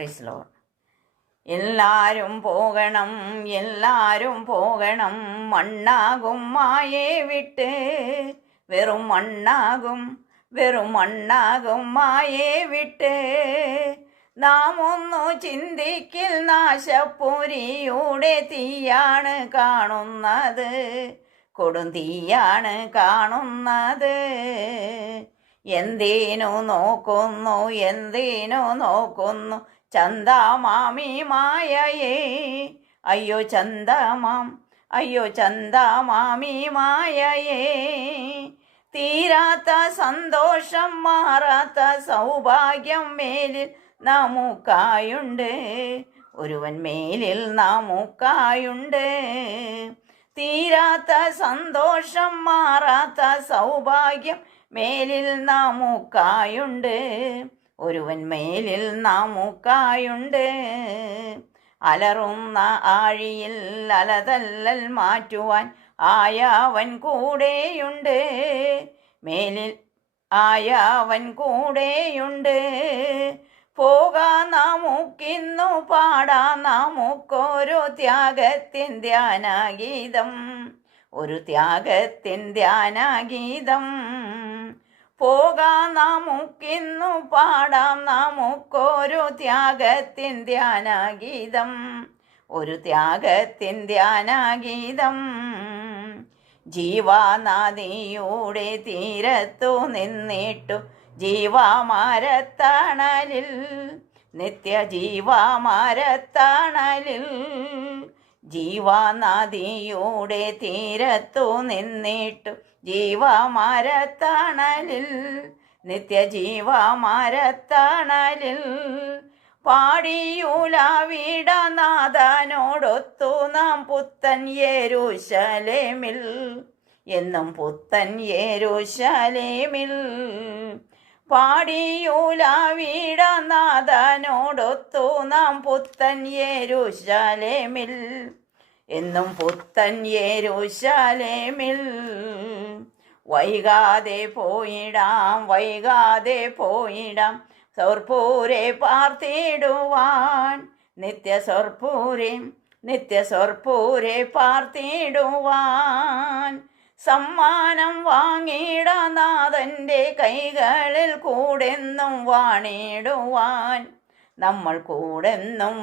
Praise Lord. എല്ലാരും പോകണം, എല്ലാരും പോകണം, മണ്ണാകും മായേ വിട്ട്. വെറും മണ്ണാകും, വെറും മണ്ണാകും മായേ വിട്ട്. നാം ഒന്നു ചിന്തിക്കിൽ നാശപ്പുരിയുടെ തീയാണ് കാണുന്നത്, കൊടും തീയാണ് കാണുന്നത്. എന്തിനു നോക്കുന്നു, എന്തിനു നോക്കുന്നു ചന്ദാമാമി മായയേ. അയ്യോ ചന്ദമാം, അയ്യോ ചന്ദമാമി മായയേ. തീരാത്ത സന്തോഷം, മാറാത്ത സൗഭാഗ്യം മേലിൽ നമുക്കായുണ്ട്, ഒരുവൻ മേലിൽ നമുക്കായുണ്ട്. തീരാത്ത സന്തോഷം, മാറാത്ത സൗഭാഗ്യം മേലിൽ നമുക്കായുണ്ട്, ഒരുവൻ മേലിൽ നമുക്കായുണ്ട്. അലറുന്ന ആഴിയിൽ അലതല്ലൽ മാറ്റുവാൻ ആയവൻ കൂടെയുണ്ട്, മേലിൽ ആയവൻ കൂടെയുണ്ട്. പോകാൻ നമുക്കിന്നു പാടാം നമുക്കൊരു ത്യാഗത്തിൻ ധ്യാനഗീതം, ഒരു ത്യാഗത്തിൻ ധ്യാനഗീതം. പോകാൻ നമുക്കിന്നു പാടാം നമുക്കൊരു ത്യാഗത്തിൻ ധ്യാനഗീതം, ഒരു ത്യാഗത്തിൻ ധ്യാനഗീതം. ജീവനദിയുടെ തീരത്തു നിന്നിട്ടു ജീവമരത്തണലിൽ, നിത്യജീവമരത്തണലിൽ. ജീവനദിയുടെ തീരത്തു നിന്നിട്ടു ജീവമരത്തണലിൽ, നിത്യജീവമരത്തണലിൽ. പാടിയുലാവിടനാഥനോടൊത്തു നാം പുത്തൻ യെരൂശലേമിൽ, എന്നും പുത്തൻ യെരൂശലേമിൽ. പാടിയുലാവിടനാഥനോടൊത്തു നാം പുത്തൻ യെരൂശലേമിൽ, എന്നും പുത്തൻ യെരൂശലേമിൽ. വൈകാതെ പോയിടാം, വൈകാതെ പോയിടാം സ്വർപ്പൂരെ പാർത്തിടുവാൻ, നിത്യസ്വർപ്പൂരെ, നിത്യസ്വർപ്പൂരെ പാർത്തിടുവാൻ. സമ്മാനം വാങ്ങിടനാഥൻ്റെ കൈകളിൽ കൂടെന്നും വാണിടുവാൻ, നമ്മൾ കൂടെന്നും